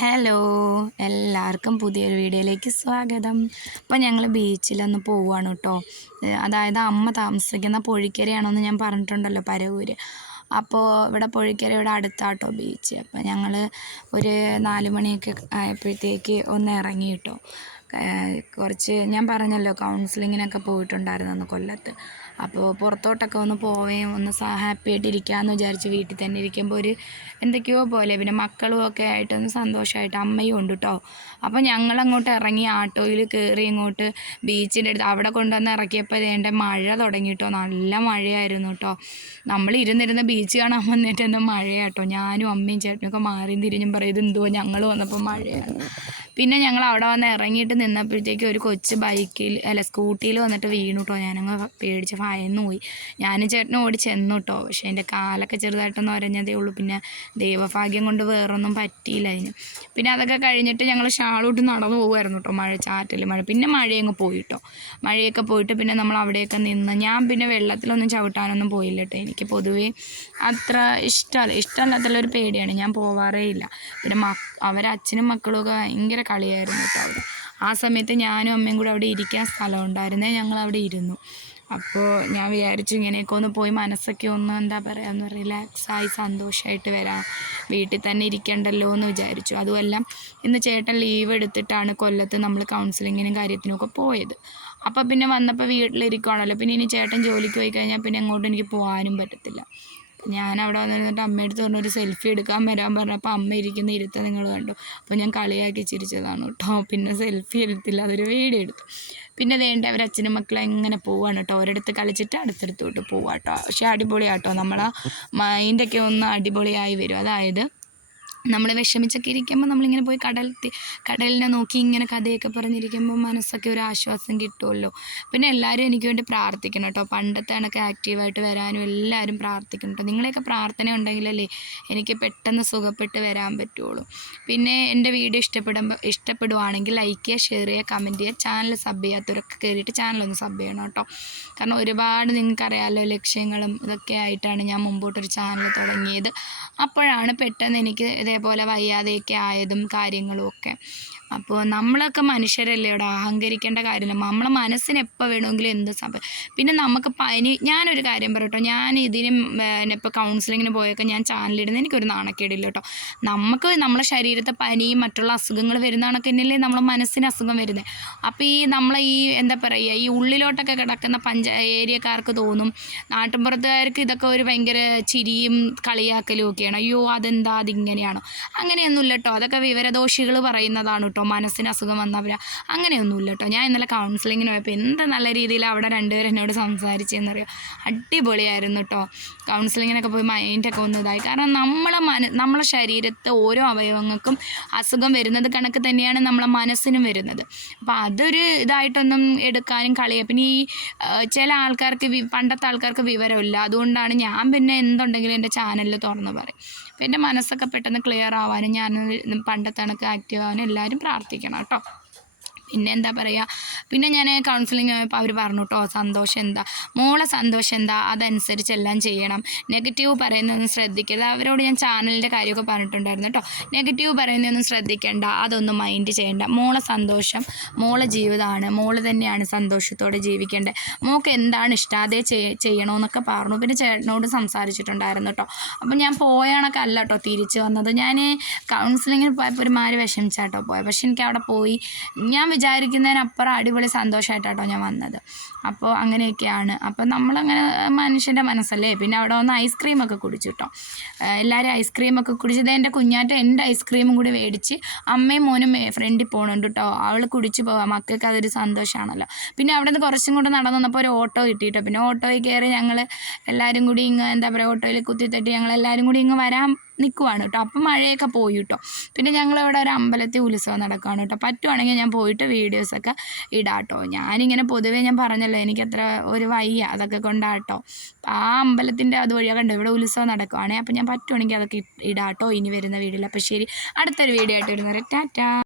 Hello, എല്ലാവർക്കും പുതിയൊരു വീഡിയോയിലേക്ക് സ്വാഗതം. അപ്പോൾ ഞങ്ങൾ ബീച്ചിലൊന്ന് പോവുകയാണ് കേട്ടോ. അതായത് അമ്മ താമസിക്കുന്ന പൊഴിക്കരയാണെന്ന് ഞാൻ പറഞ്ഞിട്ടുണ്ടല്ലോ, പരവൂർ. അപ്പോൾ ഇവിടെ പൊഴിക്കര ഇവിടെ അടുത്താട്ടോ ബീച്ച്. അപ്പോൾ ഞങ്ങൾ ഒരു 4 മണിയൊക്കെ ആയപ്പോഴത്തേക്ക് ഒന്ന് ഇറങ്ങി കേട്ടോ. കുറച്ച് ഞാൻ പറഞ്ഞല്ലോ കൗൺസിലിങ്ങിനൊക്കെ പോയിട്ടുണ്ടായിരുന്നു കൊല്ലത്ത്. അപ്പോൾ പുറത്തോട്ടൊക്കെ ഒന്ന് പോവുകയും ഒന്ന് ഹാപ്പി ആയിട്ട് ഇരിക്കാമെന്ന് വിചാരിച്ച് വീട്ടിൽ തന്നെ ഇരിക്കുമ്പോൾ ഒരു എന്തൊക്കെയോ പോലെ, പിന്നെ മക്കളും ഒക്കെ ആയിട്ടൊന്ന് സന്തോഷമായിട്ട് അമ്മയും ഉണ്ട് കേട്ടോ. അപ്പോൾ ഞങ്ങളങ്ങോട്ട് ഇറങ്ങി ആട്ടോയിൽ കയറി ഇങ്ങോട്ട് ബീച്ചിൻ്റെ അടുത്ത് അവിടെ കൊണ്ടുവന്ന് ഇറക്കിയപ്പോൾ എൻ്റെ മഴ തുടങ്ങി കേട്ടോ. നല്ല മഴയായിരുന്നു കേട്ടോ. നമ്മൾ ഇരുന്നിരുന്ന ബീച്ച് കാണാൻ വന്നിട്ട് എന്താ മഴയാട്ടോ. ഞാനും അമ്മയും ചേട്ടനൊക്കെ മാറിയും തിരിഞ്ഞും പറയും എന്തോ ഞങ്ങൾ വന്നപ്പോൾ മഴയാണ്. പിന്നെ ഞങ്ങൾ അവിടെ വന്ന് ഇറങ്ങിയിട്ട് നിന്നപ്പോഴത്തേക്ക് ഒരു കൊച്ച് സ്കൂട്ടിയിൽ വന്നിട്ട് വീണു കേട്ടോ. ഞാനങ്ങ് പേടിച്ച് ഭയന്നു പോയി. ഞാനും ചേട്ടനും ഓടി ചെന്നു കേട്ടോ. പക്ഷേ എൻ്റെ കാലൊക്കെ ചെറുതായിട്ടൊന്നും ഉരഞ്ഞതേ ഉള്ളൂ. പിന്നെ ദൈവഭാഗ്യം കൊണ്ട് വേറൊന്നും പറ്റിയില്ല അതിന്. പിന്നെ അതൊക്കെ കഴിഞ്ഞിട്ട് ഞങ്ങൾ ഷാളോട്ട് നടന്നു പോകുമായിരുന്നു കേട്ടോ. ചാറ്റൽ മഴ. പിന്നെ മഴയങ്ങ് പോയിട്ടോ. മഴയൊക്കെ പോയിട്ട് പിന്നെ നമ്മൾ അവിടെയൊക്കെ നിന്ന് ഞാൻ പിന്നെ വെള്ളത്തിലൊന്നും ചവിട്ടാനൊന്നും പോയില്ല കേട്ടോ. എനിക്ക് പൊതുവേ അത്ര ഇഷ്ടമല്ലാത്തുള്ളൊരു പേടിയാണ്, ഞാൻ പോവാറേ ഇല്ല. പിന്നെ അവരച്ഛനും മക്കളും ഒക്കെ ഭയങ്കര കളിയായിരുന്നു കേട്ടോ അവിടെ. ആ സമയത്ത് ഞാനും അമ്മയും കൂടെ അവിടെ ഇരിക്കാൻ സ്ഥലം ഉണ്ടായിരുന്നേ, ഞങ്ങളവിടെ ഇരുന്നു. അപ്പോൾ ഞാൻ വിചാരിച്ചു ഇങ്ങനെയൊക്കെ ഒന്ന് പോയി മനസ്സൊക്കെ ഒന്ന് ഒന്ന് റിലാക്സായി സന്തോഷമായിട്ട് വരാം, വീട്ടിൽ തന്നെ ഇരിക്കണ്ടല്ലോ എന്ന് വിചാരിച്ചു. അതുമല്ല ഇന്ന് ചേട്ടൻ ലീവ് എടുത്തിട്ടാണ് കൊല്ലത്ത് നമ്മൾ കൗൺസിലിങ്ങിനും കാര്യത്തിനുമൊക്കെ പോയത്. അപ്പോൾ പിന്നെ വന്നപ്പോൾ വീട്ടിലിരിക്കുകയാണല്ലോ. പിന്നെ ഇനി ചേട്ടൻ ജോലിക്ക് പോയി കഴിഞ്ഞാൽ പിന്നെ അങ്ങോട്ട് എനിക്ക് പോകാനും പറ്റത്തില്ല. ഞാൻ അവിടെ വന്നിട്ട് അമ്മയടുത്ത് പറഞ്ഞൊരു സെൽഫി എടുക്കാൻ വരാൻ പറഞ്ഞപ്പോൾ അമ്മ ഇരിക്കുന്ന ഇരുത്തം നിങ്ങൾ കണ്ടു. അപ്പോൾ ഞാൻ കളിയാക്കി ചിരിച്ചതാണ് കേട്ടോ. പിന്നെ സെൽഫി എടുത്തില്ല, അതൊരു വീഡിയോ എടുത്തു. പിന്നെ വേണ്ട അവരച്ഛനും മക്കളും എങ്ങനെ പോവാണ് കേട്ടോ. ഒരിടത്ത് കളിച്ചിട്ട് അടുത്തടുത്തോട്ട് പോവാം കേട്ടോ. പക്ഷേ അടിപൊളിയാട്ടോ, നമ്മളെ മൈൻഡൊക്കെ ഒന്ന് അടിപൊളിയായി വരും. അതായത് നമ്മൾ വിഷമിച്ചൊക്കെ ഇരിക്കുമ്പോൾ നമ്മളിങ്ങനെ പോയി കടലിനെ നോക്കി ഇങ്ങനെ കഥയൊക്കെ പറഞ്ഞിരിക്കുമ്പോൾ മനസ്സൊക്കെ ഒരു ആശ്വാസം കിട്ടുമല്ലോ. പിന്നെ എല്ലാവരും എനിക്ക് വേണ്ടി പ്രാർത്ഥിക്കണം കേട്ടോ. പണ്ടത്തെ കണക്ക് ആക്റ്റീവായിട്ട് വരാനും എല്ലാവരും പ്രാർത്ഥിക്കണം കേട്ടോ. നിങ്ങളെയൊക്കെ പ്രാർത്ഥന ഉണ്ടെങ്കിലല്ലേ എനിക്ക് പെട്ടെന്ന് സുഖപ്പെട്ട് വരാൻ പറ്റുള്ളൂ. പിന്നെ എൻ്റെ വീഡിയോ ഇഷ്ടപ്പെടുവാണെങ്കിൽ ലൈക്ക് ചെയ്യുക, ഷെയർ ചെയ്യുക, കമൻറ്റ് ചെയ്യുക. ചാനൽ സബ് ചെയ്യാത്തവരൊക്കെ കയറിയിട്ട് ചാനലൊന്ന് സബ് ചെയ്യണം കേട്ടോ. കാരണം ഒരുപാട് നിങ്ങൾക്കറിയാമല്ലോ ലക്ഷ്യങ്ങളും ഇതൊക്കെ ആയിട്ടാണ് ഞാൻ മുമ്പോട്ടൊരു ചാനൽ തുടങ്ങിയത്. അപ്പോഴാണ് പെട്ടെന്ന് എനിക്ക് ഇതേപോലെ വയ്യാതെയൊക്കെ ആയതും കാര്യങ്ങളും ഒക്കെ. അപ്പോൾ നമ്മളൊക്കെ മനുഷ്യരല്ലേ, ഇവിടെ അഹങ്കരിക്കേണ്ട കാര്യമില്ല. നമ്മളെ മനസ്സിന് എപ്പോൾ വേണമെങ്കിലും എന്ത് സംഭവം. പിന്നെ നമുക്ക് ഞാനൊരു കാര്യം പറയട്ടോ, ഞാൻ ഇപ്പോൾ കൗൺസിലിങ്ങിന് പോയൊക്കെ ഞാൻ ചാനലിടുന്നത് എനിക്കൊരു നാണക്കേടില്ല കേട്ടോ. നമുക്ക് നമ്മളെ ശരീരത്തെ പനിയും മറ്റുള്ള അസുഖങ്ങൾ വരുന്ന കണക്ക് തന്നെയല്ലേ നമ്മളെ മനസ്സിന് അസുഖം വരുന്നത്. അപ്പോൾ നമ്മളെ എന്താ പറയുക, ഈ ഉള്ളിലോട്ടൊക്കെ കിടക്കുന്ന ഏരിയക്കാർക്ക് തോന്നും, നാട്ടിൻപുറത്തുകാർക്ക് ഇതൊക്കെ ഒരു ഭയങ്കര ചിരിയും കളിയാക്കലും ഒക്കെയാണ്. അയ്യോ അതെന്താ അതിങ്ങനെയാണോ? അങ്ങനെയൊന്നുമില്ല കേട്ടോ. അതൊക്കെ വിവരദോഷികൾ പറയുന്നതാണ് കേട്ടോ. മനസ്സിന് അസുഖം വന്നവരാ, അങ്ങനെയൊന്നുമില്ല കേട്ടോ. ഞാൻ ഇന്നലെ കൗൺസിലിങ്ങിന് പോയപ്പോൾ എന്ത് നല്ല രീതിയിൽ അവിടെ രണ്ടുപേരും എന്നോട് സംസാരിച്ചെന്നറിയോ. അടിപൊളിയായിരുന്നു കേട്ടോ. കൗൺസിലിങ്ങിനൊക്കെ പോയി മൈൻഡൊക്കെ ഒന്ന് ഇതായി. കാരണം നമ്മളെ ശരീരത്തെ ഓരോ അവയവങ്ങൾക്കും അസുഖം വരുന്നത് കണക്ക് തന്നെയാണ് നമ്മളെ മനസ്സിനും വരുന്നത്. അപ്പോൾ അതൊരു ഇതായിട്ടൊന്നും എടുക്കാനും പിന്നെ ഈ ചില ആൾക്കാർക്ക് പണ്ടത്തെ ആൾക്കാർക്ക് വിവരമില്ല. അതുകൊണ്ടാണ് ഞാൻ പിന്നെ എന്തുണ്ടെങ്കിലും എൻ്റെ ചാനലിൽ തുറന്ന് പറയും. അപ്പോൾ എൻ്റെ മനസ്സൊക്കെ പെട്ടെന്ന് ക്ലിയർ ആവാനും ഞാൻ പണ്ടത്തെ കണക്ക് ആക്റ്റീവ് ആവാനും എല്ലാവരും പ്രാർത്ഥിക്കണം കേട്ടോ. പിന്നെ എന്താ പറയുക, പിന്നെ ഞാൻ കൗൺസിലിംഗ് പോയപ്പോൾ അവർ പറഞ്ഞു കേട്ടോ, സന്തോഷം എന്താ മോളെ സന്തോഷം എന്താ അതനുസരിച്ച് എല്ലാം ചെയ്യണം, നെഗറ്റീവ് പറയുന്നതൊന്നും ശ്രദ്ധിക്കരുത്. അവരോട് ഞാൻ ചാനലിൻ്റെ കാര്യമൊക്കെ പറഞ്ഞിട്ടുണ്ടായിരുന്നു കേട്ടോ. നെഗറ്റീവ് പറയുന്നതൊന്നും ശ്രദ്ധിക്കേണ്ട, അതൊന്നും മൈൻഡ് ചെയ്യേണ്ട. മോളെ സന്തോഷം മോളെ ജീവിതമാണ്, മോള് തന്നെയാണ് സന്തോഷത്തോടെ ജീവിക്കേണ്ടത്. മോൾക്ക് എന്താണ് ഇഷ്ടം അതേ ചെയ്യണമെന്നൊക്കെ പറഞ്ഞു. പിന്നെ ചേട്ടനോട് സംസാരിച്ചിട്ടുണ്ടായിരുന്നു കേട്ടോ. അപ്പം ഞാൻ പോയണൊക്കെ അല്ല കേട്ടോ തിരിച്ച് വന്നത്. ഞാൻ കൗൺസിലിങ്ങിന് പോയപ്പോൾ ഒരു മാറി വിഷമിച്ചാട്ടോ പോയത്. പക്ഷെ എനിക്ക് അവിടെ പോയി ഞാൻ വിചാരിക്കുന്നതിനപ്പുറം അടിപൊളി സന്തോഷമായിട്ടാട്ടോ ഞാൻ വന്നത്. അപ്പോൾ അങ്ങനെയൊക്കെയാണ്. അപ്പോൾ നമ്മളങ്ങനെ മനുഷ്യൻ്റെ മനസ്സല്ലേ. പിന്നെ അവിടെ വന്ന് ഐസ്ക്രീമൊക്കെ കുടിച്ചു കേട്ടോ. എല്ലാവരും ഐസ്ക്രീമൊക്കെ കുടിച്ചത് എൻ്റെ കുഞ്ഞാറ്റ എൻ്റെ ഐസ്ക്രീമും കൂടി മേടിച്ച് അമ്മയും മോനും ഫ്രണ്ടിൽ പോകുന്നുണ്ട് കേട്ടോ. അവൾ കുടിച്ച് പോവാം, മക്കൾക്ക് അതൊരു സന്തോഷമാണല്ലോ. പിന്നെ അവിടെ നിന്ന് കുറച്ചും കൂടെ നടന്നു വന്നപ്പോൾ ഒരു ഓട്ടോ കിട്ടിയിട്ടോ. പിന്നെ ഓട്ടോയിൽ കയറി ഞങ്ങൾ എല്ലാവരും കൂടി എന്താ പറയുക ഓട്ടോയിൽ കുത്തിത്തട്ടി ഞങ്ങളെല്ലാവരും കൂടി വരാൻ നിൽക്കുവാണ് കേട്ടോ. അപ്പം മഴയൊക്കെ പോയി കേട്ടോ. പിന്നെ ഞങ്ങളിവിടെ ഒരു അമ്പലത്തിൽ ഉത്സവം നടക്കുകയാണ് കേട്ടോ. പറ്റുവാണെങ്കിൽ ഞാൻ പോയിട്ട് വീഡിയോസൊക്കെ ഇടാം കേട്ടോ. ഞാനിങ്ങനെ പൊതുവേ ഞാൻ പറഞ്ഞല്ലോ എനിക്കത്ര ഒരു വയ്യ, അതൊക്കെ കൊണ്ടാട്ടോ. ആ അമ്പലത്തിൻ്റെ അതുവഴിയാണ് കണ്ടോ ഇവിടെ ഉത്സവം നടക്കുവാണേ. അപ്പം ഞാൻ പറ്റുവാണെങ്കിൽ അതൊക്കെ ഇടാം കേട്ടോ ഇനി വരുന്ന വീഡിയോയിൽ. അപ്പോൾ ശരി, അടുത്തൊരു വീഡിയോ ആയിട്ട് വരുന്നവരെ ടാറ്റാ.